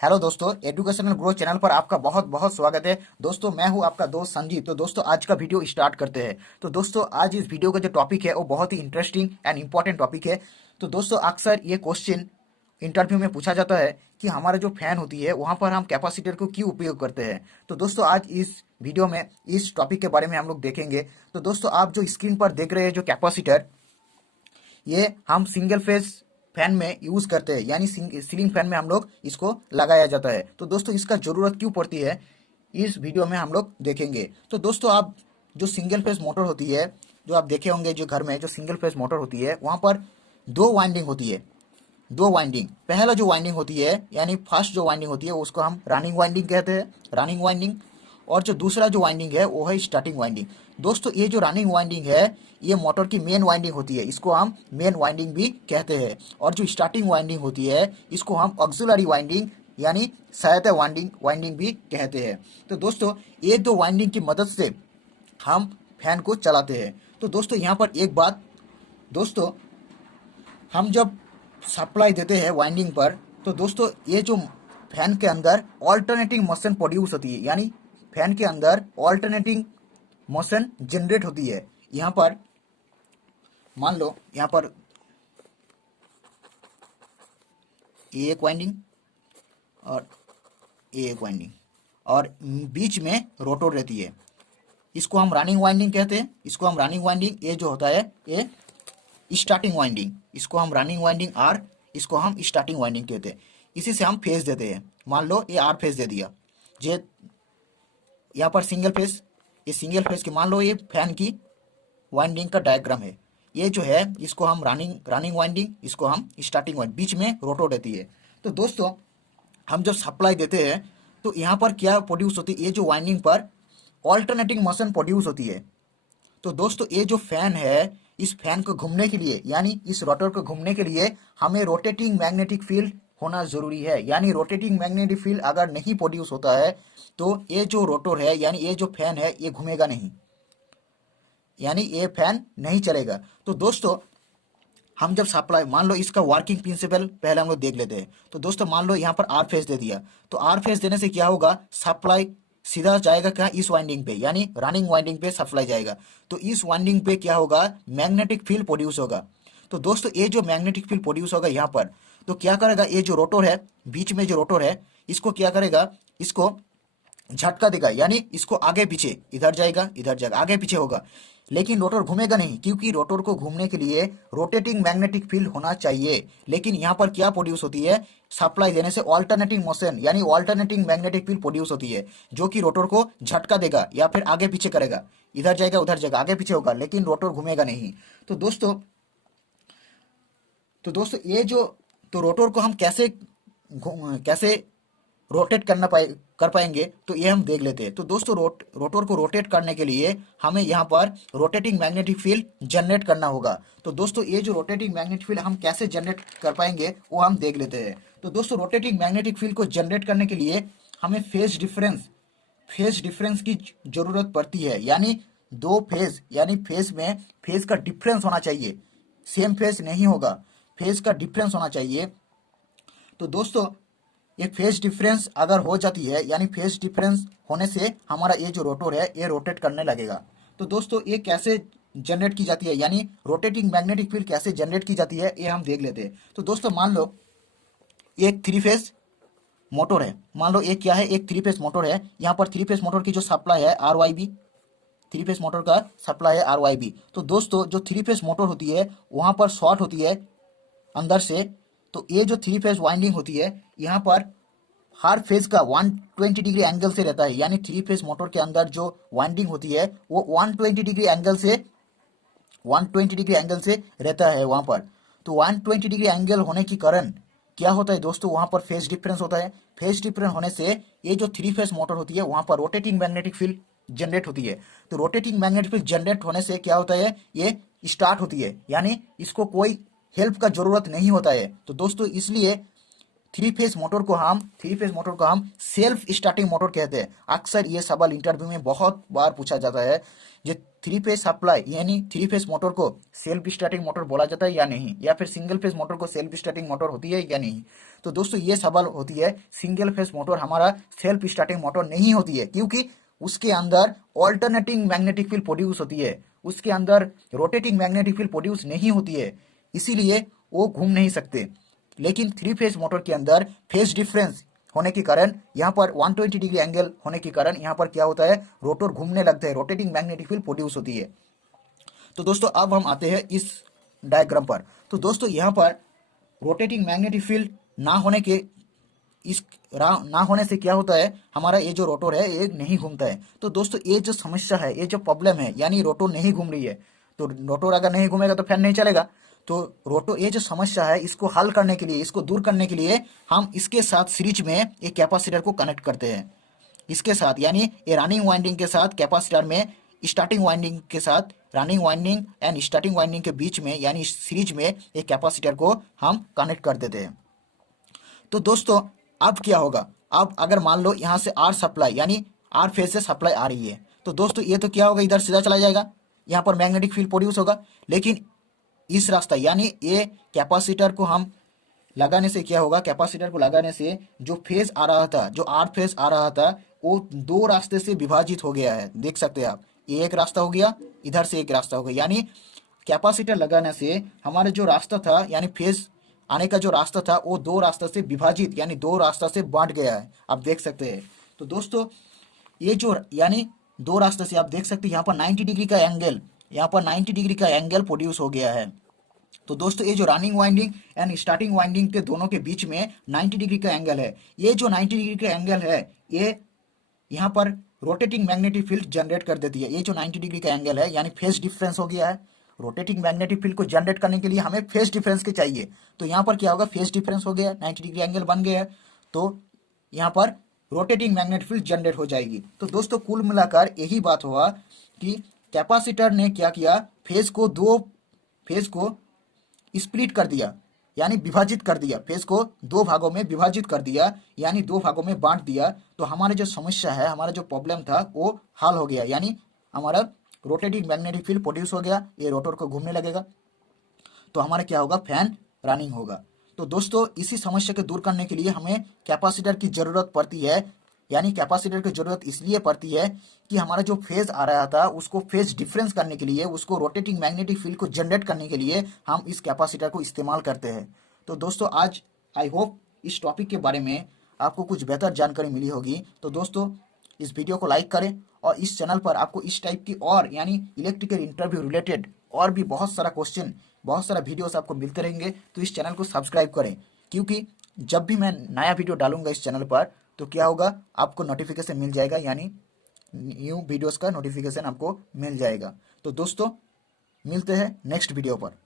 Hello दोस्तों, educational growth channel पर आपका बहुत बहुत स्वागत है। दोस्तों, मैं हूं आपका दोस्त संजीव। तो दोस्तों, आज का वीडियो स्टार्ट करते हैं। तो दोस्तों, आज इस वीडियो का जो टॉपिक है वो बहुत ही इंटरेस्टिंग एंड इम्पोर्टेंट टॉपिक है। तो दोस्तों, अक्सर ये क्वेश्चन इंटरव्यू में पूछा जाता है कि हमारा जो फैन होती है वहाँ पर हम कैपेसिटर को क्यों उपयोग करते हैं। तो दोस्तों, आज इस वीडियो में इस टॉपिक के बारे में हम लोग देखेंगे। तो दोस्तों, आप जो स्क्रीन पर देख रहे हैं जो कैपेसिटर, ये हम सिंगल फेज फैन में यूज करते हैं, यानी सीलिंग फैन में हम लोग इसको लगाया जाता है। तो दोस्तों, इसका जरूरत क्यों पड़ती है इस वीडियो में हम लोग देखेंगे। तो दोस्तों, आप जो सिंगल फेज मोटर होती है, जो आप देखे होंगे जो घर में जो सिंगल फेज मोटर होती है वहाँ पर दो वाइंडिंग होती है। दो वाइंडिंग, पहला जो वाइंडिंग होती है यानी फर्स्ट जो वाइंडिंग होती है उसको हम रनिंग वाइंडिंग कहते हैं, रनिंग वाइंडिंग। और जो दूसरा जो वाइंडिंग है वो है स्टार्टिंग वाइंडिंग। दोस्तों, ये जो रनिंग वाइंडिंग है ये मोटर की मेन वाइंडिंग होती है, इसको हम मेन वाइंडिंग भी कहते हैं। और जो स्टार्टिंग वाइंडिंग होती है इसको हम ऑक्सिलरी वाइंडिंग यानी सहायता वाइंडिंग वाइंडिंग भी कहते हैं। तो दोस्तों, ये दो वाइंडिंग की मदद से हम फैन को चलाते हैं। तो दोस्तों, यहाँ पर एक बात, दोस्तों हम जब सप्लाई देते हैं वाइंडिंग पर, तो दोस्तों ये जो फैन के अंदर ऑल्टरनेटिंग मोशन प्रोड्यूस होती है, यानी फैन के अंदर ऑल्टरनेटिंग मोशन जनरेट होती है। यहाँ पर मान लो, यहाँ पर ये एक वाइंडिंग और ये एक वाइंडिंग और बीच में रोटर रहती है, इसको हम रनिंग वाइंडिंग कहते हैं। इसको हम रनिंग वाइंडिंग, ये जो होता है ये स्टार्टिंग वाइंडिंग, इसको हम रनिंग वाइंडिंग आर, इसको हम स्टार्टिंग वाइंडिंग कहते हैं। इसी से हम फेज देते हैं। मान लो ये आर फेज दे दिया, जे यहाँ पर सिंगल फेज, ये सिंगल फेज की मान लो ये फैन की वाइंडिंग का डायग्राम है। ये जो है इसको हम रनिंग रनिंग वाइंडिंग, इसको हम स्टार्टिंग वाइंडिंग, बीच में रोटर रहती है। तो दोस्तों, हम जब सप्लाई देते हैं तो यहाँ पर क्या प्रोड्यूस होती है, ये जो वाइंडिंग पर ऑल्टरनेटिंग मोशन प्रोड्यूस होती है। तो दोस्तों, ये जो फैन है, इस फैन को घूमने के लिए यानी इस रोटर को घूमने के लिए हमें रोटेटिंग मैग्नेटिक फील्ड होना जरूरी है। यानी रोटेटिंग मैग्नेटिक फील्ड अगर नहीं प्रोड्यूस होता है तो ये जो रोटर है यानी ये जो फैन है ये घूमेगा नहीं, यानी ये फैन नहीं चलेगा। तो दोस्तों, हम जब सप्लाई, मान लो इसका वर्किंग प्रिंसिपल पहले हम लोग देख लेते हैं। तो दोस्तों, मान लो यहाँ पर आर फेज दे दिया, तो आर फेज देने से क्या होगा, सप्लाई सीधा जाएगा क्या, इस वाइंडिंग पे यानी रनिंग वाइंडिंग पे सप्लाई जाएगा। तो इस वाइंडिंग पे क्या होगा, मैग्नेटिक फील्ड प्रोड्यूस होगा। तो दोस्तों, ये जो मैग्नेटिक फील्ड प्रोड्यूस होगा यहाँ पर, तो क्या करेगा, ये जो रोटर है, बीच में जो रोटर है, इसको क्या करेगा, इसको झटका देगा, यानी इसको आगे पीछे, इधर जाएगा इधर जाएगा, आगे पीछे होगा। लेकिन रोटर घूमेगा नहीं, क्योंकि रोटर को घूमने के लिए रोटेटिंग मैग्नेटिक फील्ड होना चाहिए। लेकिन यहाँ पर क्या प्रोड्यूस होती है, सप्लाई देने से ऑल्टरनेटिंग मोशन यानी ऑल्टरनेटिंग मैग्नेटिक फील्ड प्रोड्यूस होती है, जो कि रोटर को झटका देगा या फिर आगे पीछे करेगा, इधर जाएगा उधर जाएगा, आगे पीछे होगा, लेकिन रोटर घूमेगा नहीं। तो दोस्तों, ये जो, तो रोटर को हम कैसे कैसे रोटेट कर पाएंगे, तो ये हम देख लेते हैं। तो दोस्तों, रोटर को रोटेट करने के लिए हमें यहाँ पर रोटेटिंग मैग्नेटिक फील्ड जनरेट करना होगा। तो दोस्तों, ये जो रोटेटिंग मैग्नेटिक फील्ड हम कैसे जनरेट कर पाएंगे वो हम देख लेते हैं। तो दोस्तों, रोटेटिंग मैग्नेटिक फील्ड को जनरेट करने के लिए हमें फेज डिफरेंस की जरूरत पड़ती है। यानी दो फेज, यानी फेज में फेज का डिफरेंस होना चाहिए, सेम फेज नहीं होगा, फेज का डिफरेंस होना चाहिए। तो दोस्तों, ये फेज डिफरेंस अगर हो जाती है, यानी फेज डिफरेंस होने से हमारा ये जो रोटर है ये रोटेट करने लगेगा। तो दोस्तों, ये कैसे जनरेट की जाती है, यानी रोटेटिंग मैग्नेटिक फील्ड कैसे जनरेट की जाती है, ये हम देख लेते हैं। तो दोस्तों, मान लो एक थ्री फेज मोटर है, मान लो एक क्या है, एक थ्री फेज मोटर है। यहाँ पर थ्री फेज मोटर की जो सप्लाई है R Y B, three phase motor का सप्लाई है आर वाई बी। तो दोस्तों, जो थ्री फेज मोटर होती है वहाँ पर शॉर्ट होती है अंदर से। तो ये जो थ्री फेज वाइंडिंग होती है यहाँ पर हर फेज का 120 डिग्री एंगल से रहता है, यानी थ्री फेज मोटर के अंदर जो वाइंडिंग होती है वो 120 डिग्री एंगल से रहता है वहां पर। तो 120 डिग्री एंगल होने के कारण क्या होता है दोस्तों, वहां पर फेज डिफरेंस होता है। फेज डिफरेंस होने से ये जो थ्री फेज मोटर होती है वहां पर रोटेटिंग मैग्नेटिक फील्ड जनरेट होती है। तो रोटेटिंग मैग्नेटिक फील्ड जनरेट होने से क्या होता है, ये स्टार्ट होती है, यानी इसको कोई हेल्प का जरूरत नहीं होता है। तो दोस्तों, इसलिए थ्री फेज मोटर को हम सेल्फ स्टार्टिंग मोटर कहते हैं। अक्सर ये सवाल इंटरव्यू में बहुत बार पूछा जाता है, जो थ्री फेज सप्लाई यानी थ्री फेज मोटर को सेल्फ स्टार्टिंग मोटर बोला जाता है या नहीं, या फिर सिंगल फेज मोटर को सेल्फ स्टार्टिंग मोटर होती है या नहीं। तो दोस्तों ये सवाल होती है, सिंगल फेज मोटर हमारा सेल्फ स्टार्टिंग मोटर नहीं होती है, क्योंकि उसके अंदर ऑल्टरनेटिंग मैग्नेटिक फील्ड प्रोड्यूस होती है, उसके अंदर रोटेटिंग मैग्नेटिक फील्ड प्रोड्यूस नहीं होती है, इसीलिए वो घूम नहीं सकते। लेकिन थ्री फेज मोटर के अंदर फेज डिफरेंस होने के कारण यहाँ पर 120 डिग्री एंगल होने के कारण यहाँ पर क्या होता है, रोटर घूमने लगता है, रोटेटिंग मैग्नेटिक फील्ड प्रोड्यूस होती है। तो दोस्तों अब हम आते हैं इस डायग्राम पर। तो दोस्तों यहाँ पर रोटेटिंग मैग्नेटिक फील्ड ना होने से क्या होता है, हमारा ये जो रोटर है ये नहीं घूमता है। तो दोस्तों ये जो समस्या है, ये जो प्रॉब्लम है, यानी रोटर नहीं घूम रही है, तो रोटर अगर नहीं घूमेगा तो फैन नहीं चलेगा। तो रोटर ये जो समस्या है इसको हल करने के लिए, इसको दूर करने के लिए हम इसके साथ सीरीज में एक कैपेसिटर को कनेक्ट करते हैं। इसके साथ यानी ये रनिंग वाइंडिंग के साथ कैपेसिटर में स्टार्टिंग वाइंडिंग के साथ running winding and starting winding के बीच में यानी सीरीज में एक कैपेसिटर को हम कनेक्ट कर देते हैं। तो दोस्तों अब क्या होगा, अब अगर मान लो यहाँ से आर सप्लाई यानी आर फेज से सप्लाई आ रही है, तो दोस्तों ये तो क्या होगा, इधर सीधा चला जाएगा, यहाँ पर मैग्नेटिक फील्ड प्रोड्यूस होगा। लेकिन इस रास्ता यानी ये कैपेसिटर को हम लगाने से क्या होगा, कैपेसिटर को लगाने से जो फेज आ रहा था, जो आर फेज आ रहा था, वो दो रास्ते से विभाजित हो गया है। देख सकते हैं आप, ये एक रास्ता हो गया, इधर से एक रास्ता हो गया, यानी कैपेसिटर लगाने से हमारे जो रास्ता था यानी फेज आने का जो रास्ता था वो दो रास्ता से विभाजित यानी दो रास्ता से बांट गया है, आप देख सकते हैं। तो दोस्तों ये जो यानी दो रास्ते से आप देख सकते हैं यहाँ पर 90 डिग्री का एंगल, यहाँ पर 90 डिग्री का एंगल प्रोड्यूस हो गया है। तो दोस्तों ये जो running winding and starting winding के दोनों के बीच में 90 डिग्री का एंगल है, ये जो 90 डिग्री का एंगल है ये यहाँ पर रोटेटिंग मैग्नेटिक फील्ड जनरेट कर देती है। ये जो 90 डिग्री का एंगल है यानी फेज डिफरेंस हो गया है, रोटेटिंग मैग्नेटिक फील्ड को जनरेट करने के लिए हमें फेज डिफरेंस के चाहिए। तो यहाँ पर क्या होगा, फेज डिफरेंस हो गया, 90 डिग्री एंगल बन गया है, तो यहाँ पर रोटेटिंग मैग्नेटिक फील्ड जनरेट हो जाएगी। तो दोस्तों कुल मिलाकर यही बात हुआ कि कैपेसिटर ने क्या किया, फेज को स्प्लिट कर दिया यानी विभाजित कर दिया, फेज को दो भागों में विभाजित कर दिया यानी दो भागों में बांट दिया। तो हमारे जो समस्या है, हमारा जो प्रॉब्लम था वो हल हो गया, यानी हमारा रोटेटिंग मैग्नेटिक फील्ड प्रोड्यूस हो गया, ये रोटर को घूमने लगेगा, तो हमारा क्या होगा, फैन रनिंग होगा। तो दोस्तों इसी समस्या को दूर करने के लिए हमें कैपेसिटर की जरूरत पड़ती है, यानी कैपेसिटर की जरूरत इसलिए पड़ती है कि हमारा जो फेज आ रहा था उसको फेज डिफरेंस करने के लिए, उसको रोटेटिंग मैग्नेटिक फील्ड को जनरेट करने के लिए हम इस कैपेसिटर को इस्तेमाल करते हैं। तो दोस्तों आज आई होप इस टॉपिक के बारे में आपको कुछ बेहतर जानकारी मिली होगी। तो दोस्तों इस वीडियो को लाइक करें और इस चैनल पर आपको इस टाइप की और यानी इलेक्ट्रिकल इंटरव्यू रिलेटेड और भी बहुत सारा क्वेश्चन, बहुत सारा वीडियोस आपको मिलते रहेंगे। तो इस चैनल को सब्सक्राइब करें, क्योंकि जब भी मैं नया वीडियो डालूंगा इस चैनल पर तो क्या होगा, आपको नोटिफिकेशन मिल जाएगा, यानी न्यू वीडियोस का नोटिफिकेशन आपको मिल जाएगा। तो दोस्तों मिलते हैं नेक्स्ट वीडियो पर।